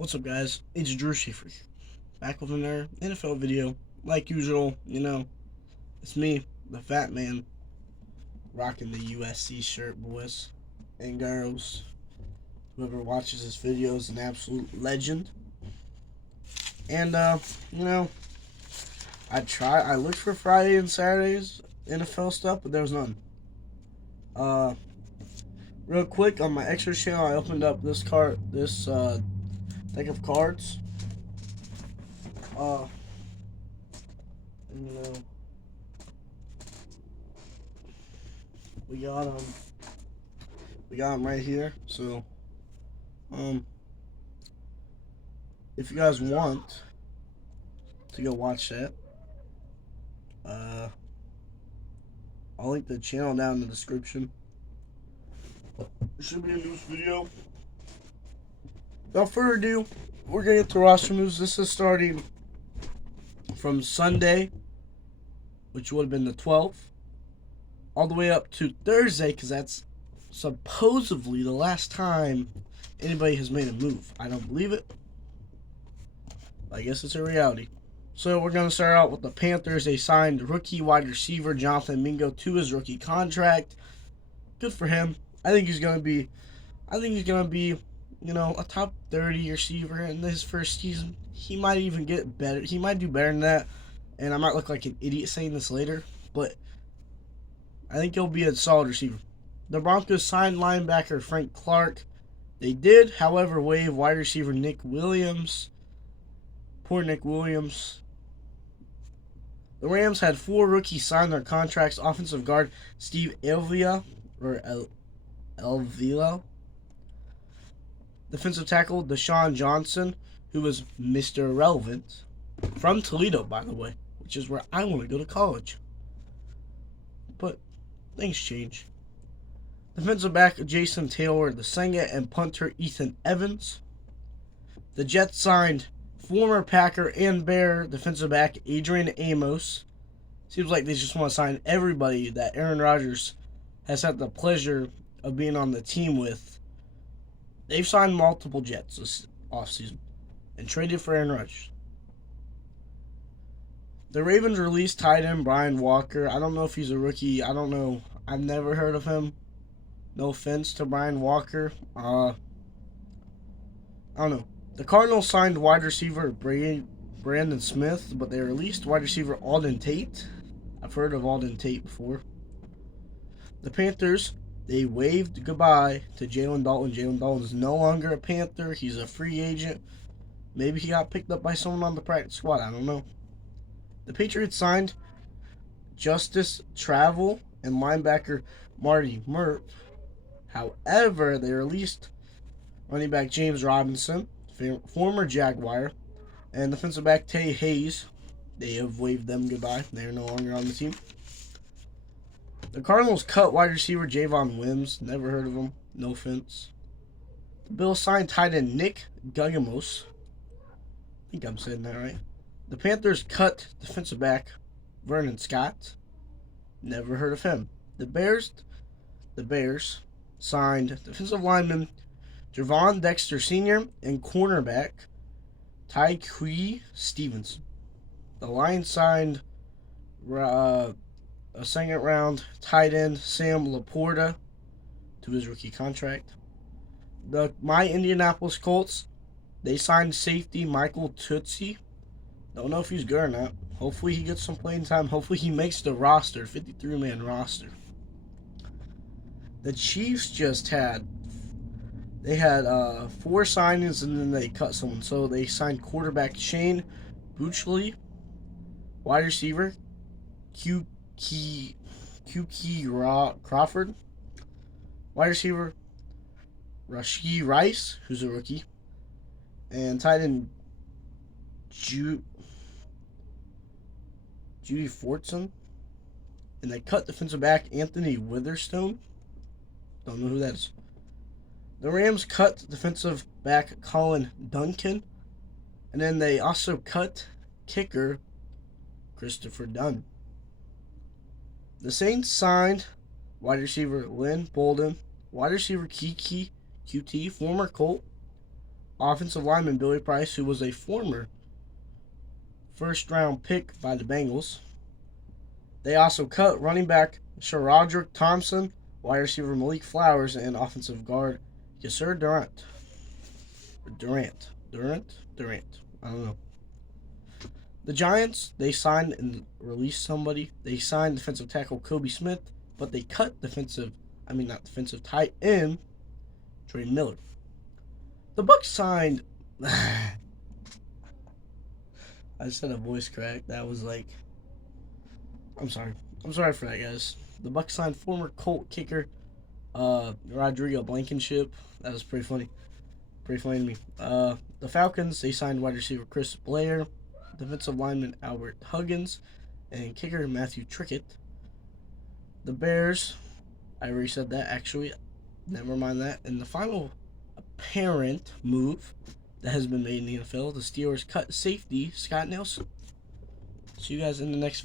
What's up, guys? It's Drew Schaefer back with another NFL video. Like usual, it's me, the fat man, rocking the USC shirt, boys and girls. Whoever watches this video is an absolute legend. And, you know, I looked for Friday and Saturday's NFL stuff, but there was none. Uh, Real quick, on my extra channel, I opened up this deck of cards. Uh, you know, we got them right here. So, if you guys want to go watch that, I'll link the channel down in the description. There should be a news video. Without further ado, we're gonna get to roster news. This is starting from Sunday, which would have been the 12th, all the way up to Thursday, because that's supposedly the last time anybody has made a move. I don't believe it. I guess it's a reality. So we're going to start out with the Panthers. They signed rookie wide receiver Jonathan Mingo to his rookie contract. Good for him. I think he's going to be, a top 30 receiver in his first season. He might even get better. He might do better than that. And I might look like an idiot saying this later, but I think he'll be a solid receiver. The Broncos signed linebacker Frank Clark. They did, however, waive wide receiver Nick Williams. Poor Nick Williams. The Rams had 4 rookies sign their contracts. Offensive guard Steve Elvila. Defensive tackle Deshaun Johnson, who was Mr. Irrelevant. From Toledo, by the way, which is where I want to go to college. But things change. Defensive back Jason Taylor II and punter Ethan Evans. The Jets signed former Packer and Bear defensive back Adrian Amos. Seems like they just want to sign everybody that Aaron Rodgers has had the pleasure of being on the team with. They've signed multiple Jets this offseason and traded for Aaron Rodgers. The Ravens released tight end Brian Walker. I don't know if he's a rookie. I don't know. I've never heard of him. No offense to Brian Walker. I don't know. The Cardinals signed wide receiver Brandon Smith, but they released wide receiver Alden Tate. I've heard of Alden Tate before. The Panthers, they waved goodbye to Jalen Dalton. Jalen Dalton is no longer a Panther. He's a free agent. Maybe he got picked up by someone on the practice squad. I don't know. The Patriots signed Justice Travel and linebacker Marty Murph. However, they released running back James Robinson, former Jaguar, and defensive back Tay Hayes. They have waved them goodbye. They are no longer on the team. The Cardinals cut wide receiver Javon Wims. Never heard of him. No offense. The Bills signed tight end Nick Guggemos. I think I'm saying that right. The Panthers cut defensive back Vernon Scott. Never heard of him. The Bears signed defensive lineman Javon Dexter Sr. and cornerback Tyquee Stevenson. The Lions signed a second round tight end Sam Laporta to his rookie contract. My Indianapolis Colts, they signed safety Michael Coutee. Don't know if he's good or not. Hopefully he gets some playing time. Hopefully he makes the roster, 53-man roster. The Chiefs they had 4 signings and then they cut someone. So they signed quarterback Shane Buchley, wide receiver Keke Crawford, wide receiver Rashee Rice, who's a rookie, and tight end Judy Fortson. And they cut defensive back Anthony Witherstone. Don't know who that is. The Rams cut defensive back Colin Duncan. And then they also cut kicker Christopher Dunn. The Saints signed wide receiver Lynn Bolden, wide receiver Keke, QT, former Colt, offensive lineman Billy Price, who was a former first-round pick by the Bengals. They also cut running back Rodrigo Thompson, wide receiver Malik Flowers, and offensive guard Yasser Durant. Durant. I don't know. The Giants, they signed and released somebody. They signed defensive tackle Kobe Smith, but they cut tight end Trey Miller. The Bucs signed. I just had a voice crack. That was like. I'm sorry for that, guys. The Bucs signed former Colt kicker Rodrigo Blankenship. That was pretty funny. Pretty funny to me. The Falcons, they signed wide receiver Chris Blair, defensive lineman Albert Huggins, and kicker Matthew Trickett. The Bears, I already said that actually. Never mind that. And the final apparent move that has been made in the NFL, the Steelers cut safety Scott Nelson. See you guys in the next video.